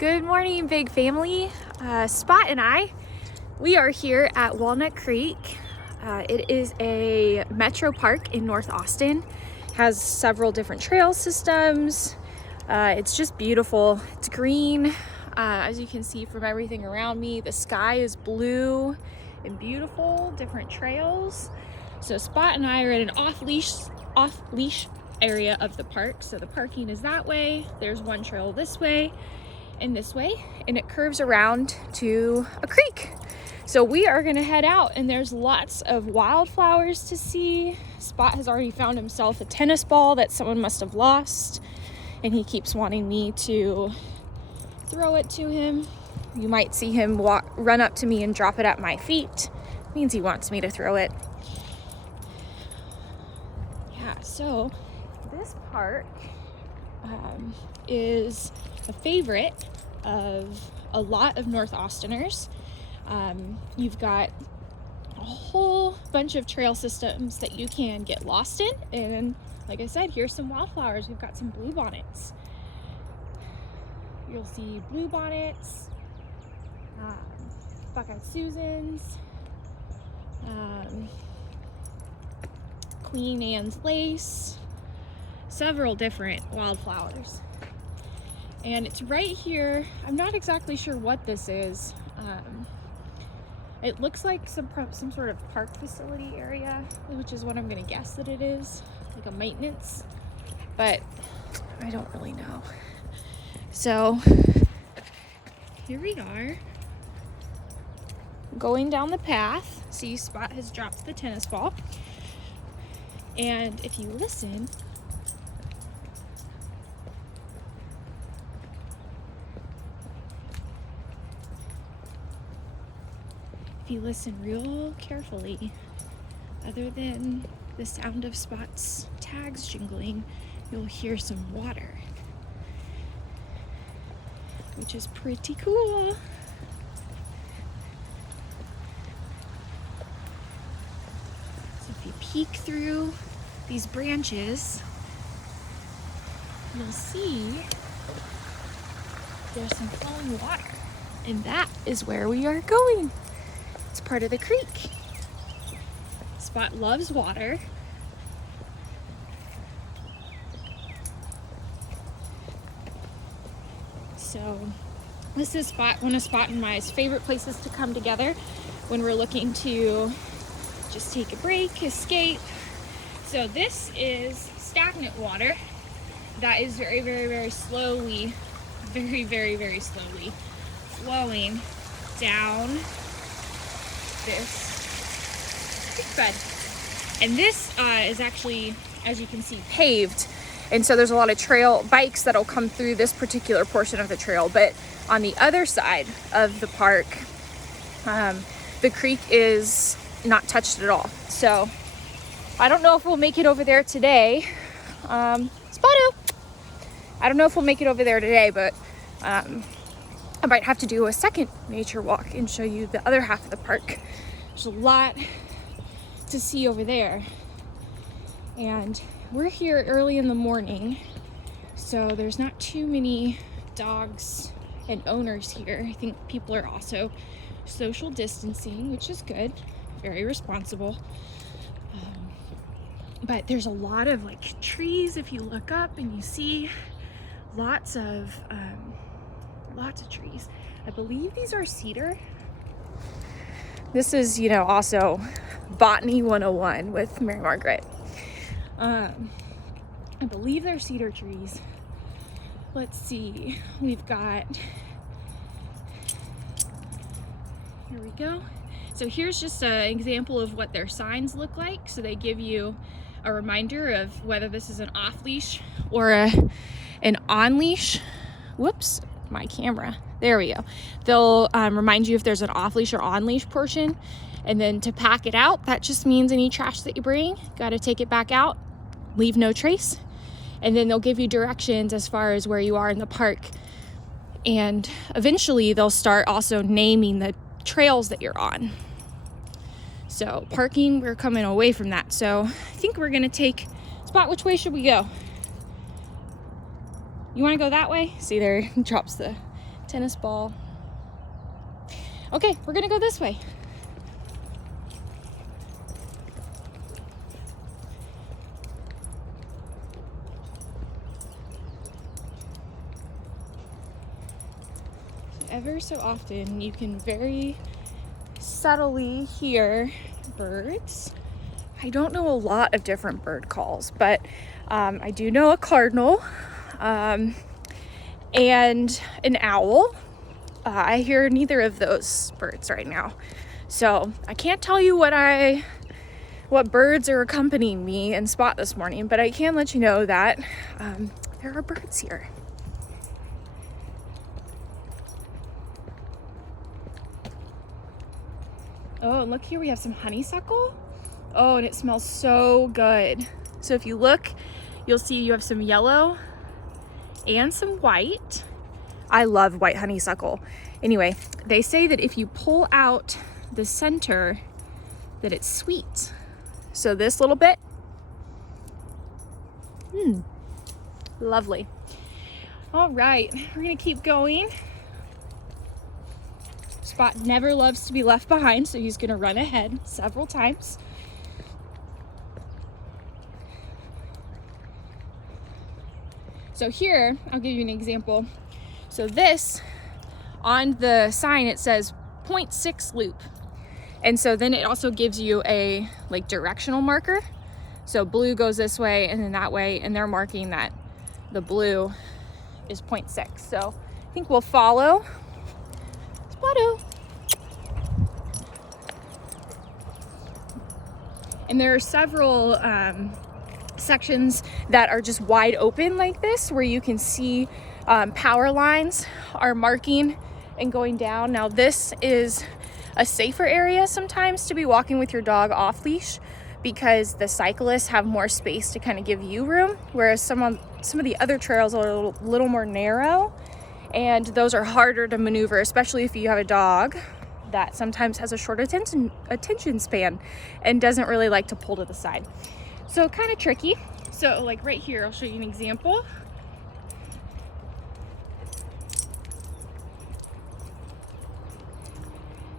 Good morning, big family. Spot and I, we are here at Walnut Creek. It is a metro park in North Austin. Has several different trail systems. It's just beautiful. It's green. As you can see from everything around me, the sky is blue and beautiful, different trails. So Spot and I are at an off-leash area of the park. So the parking is that way. There's one trail this way and this way, and it curves around to a creek. So we are gonna head out, and there's lots of wildflowers to see. Spot has already found himself a tennis ball that someone must have lost, and he keeps wanting me to throw it to him. You might see him run up to me and drop it at my feet. It means he wants me to throw it. Yeah, so this park is a favorite of a lot of North Austiners. You've got a whole bunch of trail systems that you can get lost in, and like I said, here's some wildflowers. We've got some bluebonnets. You'll see bluebonnets, Buckeye Susans, Queen Anne's lace, several different wildflowers. And it's right here. I'm not exactly sure what this is. It looks like some sort of park facility area, which is what I'm gonna guess that it is, like a maintenance, but I don't really know. So here we are going down the path. See, Spot has dropped the tennis ball, and if you listen, real carefully, other than the sound of Spot's tags jingling, you'll hear some water, which is pretty cool. So if you peek through these branches, you'll see there's some flowing water, and that is where we are going. It's part of the creek. Spot loves water. So this is one of Spot and my favorite places to come together when we're looking to just take a break, escape. So this is stagnant water that is very, very, very slowly, very slowly flowing down this creek bed. And this is actually, as you can see, paved. And so there's a lot of trail bikes that'll come through this particular portion of the trail. But on the other side of the park, the creek is not touched at all. So I don't know if we'll make it over there today. Spotto! I don't know if we'll make it over there today, but I might have to do a second nature walk and show you the other half of the park. There's a lot to see over there. And we're here early in the morning, so there's not too many dogs and owners here. I think people are also social distancing, which is good, very responsible. But there's a lot of trees. If you look up and you see lots of trees. I believe these are cedar. This is, also Botany 101 with Mary Margaret. I believe they're cedar trees. Let's see. We've got, here we go. So here's just an example of what their signs look like. So they give you a reminder of whether this is an off-leash or an on-leash. Whoops, my camera. There we go. They'll remind you if there's an off-leash or on-leash portion. And then to pack it out, that just means any trash that you bring, got to take it back out, leave no trace. And then they'll give you directions as far as where you are in the park. And eventually they'll start also naming the trails that you're on. So parking, we're coming away from that. So I think we're going to take Spot. Which way should we go? You want to go that way? See, there, he drops the tennis ball. Okay, we're gonna go this way. Ever so often you can very subtly hear birds. I don't know a lot of different bird calls, but I do know a cardinal and an owl. I hear neither of those birds right now, so I can't tell you what birds are accompanying me and Spot this morning, but I can let you know that there are birds here. Oh, and look here, we have some honeysuckle. Oh, and it smells so good. So if you look, you'll see you have some yellow and some white. I love white honeysuckle. Anyway, they say that if you pull out the center, that it's sweet. So this little bit, lovely. All right, we're gonna keep going. Spot never loves to be left behind, so he's gonna run ahead several times. So here, I'll give you an example. So this, on the sign, it says 0.6 loop. And so then it also gives you a like directional marker. So blue goes this way and then that way, and they're marking that the blue is 0.6. So I think we'll follow. Splotto. And there are several sections that are just wide open like this, where you can see power lines are marking and going down. Now this is a safer area sometimes to be walking with your dog off leash, because the cyclists have more space to kind of give you room, whereas some of the other trails are a little more narrow, and those are harder to maneuver, especially if you have a dog that sometimes has a short attention span and doesn't really like to pull to the side. So kind of tricky. So like right here, I'll show you an example.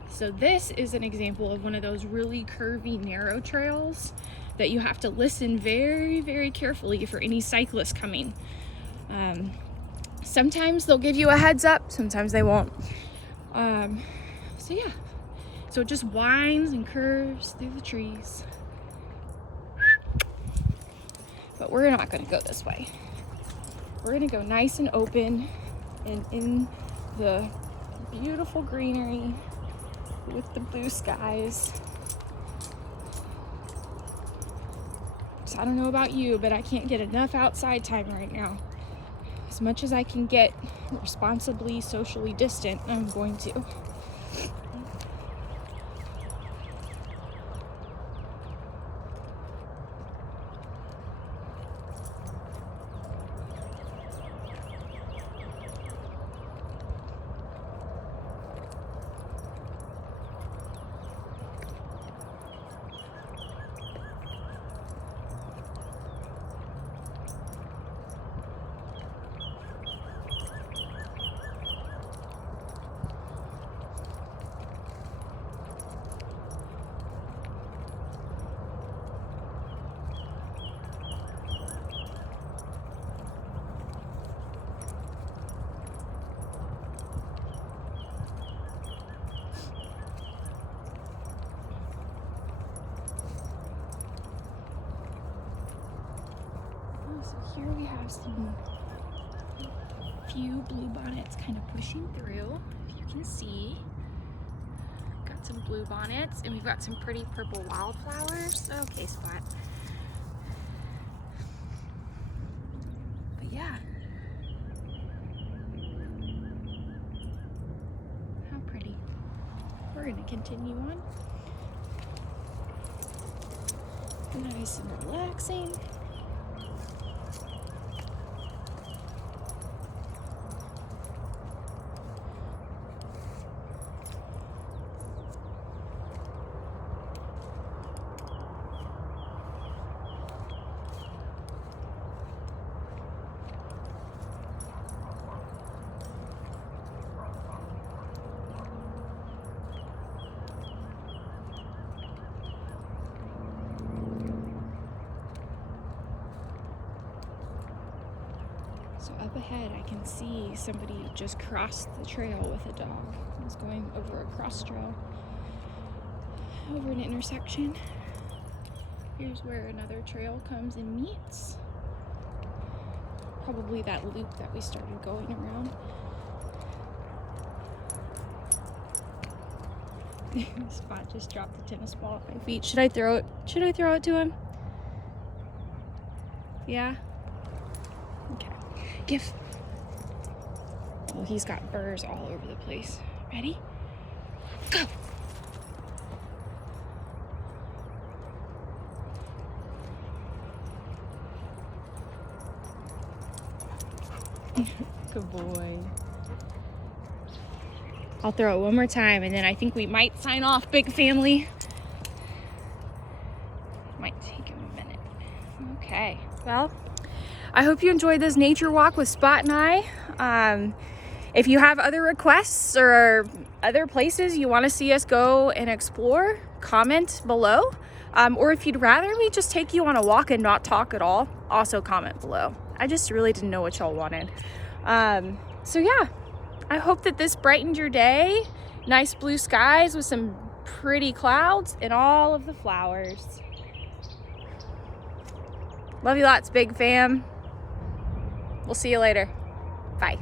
So this is an example of one of those really curvy, narrow trails that you have to listen very, very carefully for any cyclists coming. Sometimes they'll give you a heads up, sometimes they won't. So yeah, so it just winds and curves through the trees. But we're not gonna go this way. We're gonna go nice and open and in the beautiful greenery with the blue skies. So I don't know about you, but I can't get enough outside time right now. As much as I can get responsibly, socially distant, I'm going to. So here we have some few blue bonnets kind of pushing through, if you can see. Got some blue bonnets, and we've got some pretty purple wildflowers. Okay, Spot. But yeah. How pretty. We're gonna continue on. Nice and relaxing. up ahead, I can see somebody just crossed the trail with a dog. I was going over a cross trail, over an intersection. Here's where another trail comes and meets. Probably that loop that we started going around. Spot just dropped the tennis ball at my feet. Should I throw it? Should I throw it to him? Yeah? Okay. Give. Oh, he's got burrs all over the place. Ready? Go! Good boy. I'll throw it one more time and then I think we might sign off, big family. Might take him a minute. Okay, well, I hope you enjoyed this nature walk with Spot and I. If you have other requests or other places you want to see us go and explore, comment below. Or if you'd rather me just take you on a walk and not talk at all, also comment below. I just really didn't know what y'all wanted. So yeah, I hope that this brightened your day. Nice blue skies with some pretty clouds and all of the flowers. Love you lots, big fam. We'll see you later. Bye.